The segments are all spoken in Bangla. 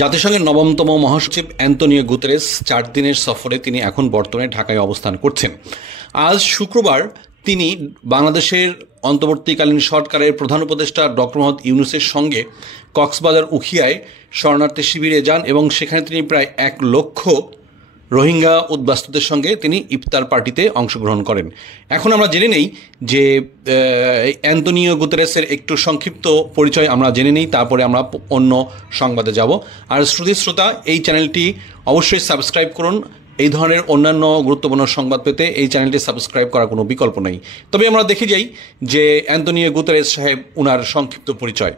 জাতিসংঘের নবমতম মহাসচিব অ্যান্তোনিও গুতেরেস 4 দিনের সফরে তিনি এখন বর্তমানে ঢাকায় অবস্থান করছেন। আজ শুক্রবার তিনি বাংলাদেশের অন্তর্বর্তীকালীন সরকারের প্রধান উপদেষ্টা ডক্টর মোহাম্মদ ইউনূসের সঙ্গে কক্সবাজার উখিয়ায় শরণার্থী শিবিরে যান এবং সেখানে তিনি প্রায় 1 লক্ষ রোহিঙ্গা উদ্বাস্তুদের সঙ্গে তিনি ইফতার পার্টিতে অংশগ্রহণ করেন। এখন আমরা জেনে নেই যে অ্যান্তোনিও গুতেরেসের একটু সংক্ষিপ্ত পরিচয় আমরা জেনে নেই, তারপরে আমরা অন্য সংবাদে যাব। আর শ্রোতা, এই চ্যানেলটি অবশ্যই সাবস্ক্রাইব করুন। এই ধরনের অন্যান্য গুরুত্বপূর্ণ সংবাদ পেতে এই চ্যানেলটি সাবস্ক্রাইব করার কোনো বিকল্প নেই। তবে আমরা দেখে যাই যে অ্যান্তোনিও গুতেরেস সাহেব উনার সংক্ষিপ্ত পরিচয়।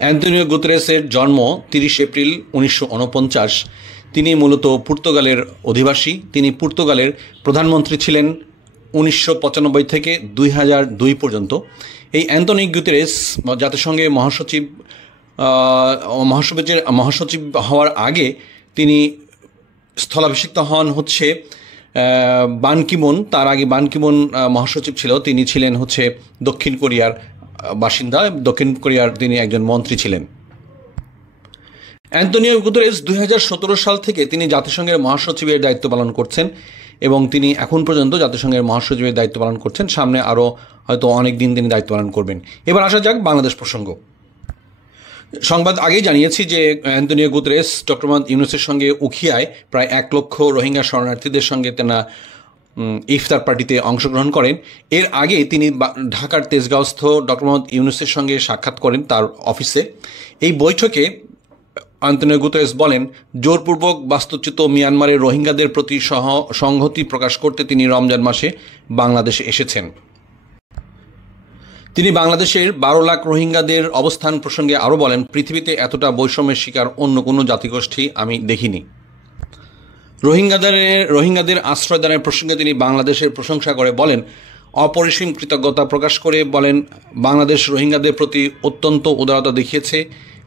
অ্যান্তোনিও গুতেরেসের জন্ম 30 এপ্রিল 1949। তিনি মূলত পর্তুগালের অধিবাসী। তিনি পর্তুগালের প্রধানমন্ত্রী ছিলেন 1995 থেকে 2002 পর্যন্ত। এই অ্যান্তোনিও গুতেরেস জাতিসংঘের মহাসচিব হওয়ার আগে তিনি স্থলাভিষিক্ত হন হচ্ছে বান কি মুন। তার আগে বান কি মুন মহাসচিব ছিল, তিনি ছিলেন হচ্ছে দক্ষিণ কোরিয়ার বাসিন্দা। দক্ষিণ কোরিয়ার তিনি একজন মন্ত্রী ছিলেন। অ্যান্তোনিও গুতেরেস 2017 সাল থেকে তিনি জাতিসংঘের মহাসচিবের দায়িত্ব পালন করছেন এবং তিনি এখন পর্যন্ত জাতিসংঘের মহাসচিবের দায়িত্ব পালন করছেন। সামনে আরও হয়তো অনেক দিন তিনি দায়িত্ব পালন করবেন। এবার আসা যাক বাংলাদেশ প্রসঙ্গ। সংবাদ আগেই জানিয়েছি যে অ্যান্তোনিও গুতেরেস ডক্টর মোহাম্মদ ইউনূসের সঙ্গে উখিয়ায় প্রায় 1 লক্ষ রোহিঙ্গা শরণার্থীদের সঙ্গে তেনা ইফতার পার্টিতে অংশগ্রহণ করেন। এর আগে তিনি ঢাকার তেজগাঁওস্থ ডক্টর মোহাম্মদ ইউনূসের সঙ্গে সাক্ষাৎ করেন তার অফিসে। এই বৈঠকে অ্যান্তোনিও গুতেরেস বলেন, জোরপূর্বক বাস্তুচ্যুত মিয়ানমারের রোহিঙ্গাদের প্রতি সংহতি প্রকাশ করতে তিনি রমজান মাসে বাংলাদেশে এসেছেন। তিনি বাংলাদেশের 12 লাখ রোহিঙ্গাদের অবস্থান প্রসঙ্গে আরও বলেন, পৃথিবীতে এতটা বৈষম্যের শিকার অন্য কোনো জাতিগোষ্ঠী আমি দেখিনি। রোহিঙ্গাদের আশ্রয়দানের প্রসঙ্গে তিনি বাংলাদেশের প্রশংসা করে বলেন, অপরিসীম কৃতজ্ঞতা প্রকাশ করে বলেন, বাংলাদেশ রোহিঙ্গাদের প্রতি অত্যন্ত উদারতা দেখিয়েছে।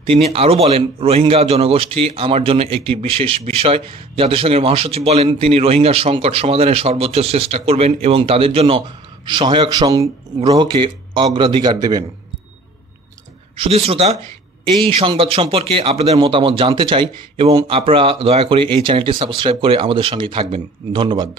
তিনি আরও বলেন, রোহিঙ্গা জনগোষ্ঠী আমার জন্য একটি বিশেষ বিষয়। জাতিসংঘের মহাসচিব বলেন, তিনি রোহিঙ্গা সংকট সমাধানের সর্বোচ্চ চেষ্টা করবেন এবং তাদের জন্য সহায়ক সংগ্রহকে অগ্রাধিকার দেবেন। শুধু শ্রোতা, এই সংবাদ সম্পর্কে আপনাদের মতামত জানতে চাই এবং আপনারা দয়া করে এই চ্যানেলটি সাবস্ক্রাইব করে আমাদের সঙ্গেই থাকবেন। ধন্যবাদ।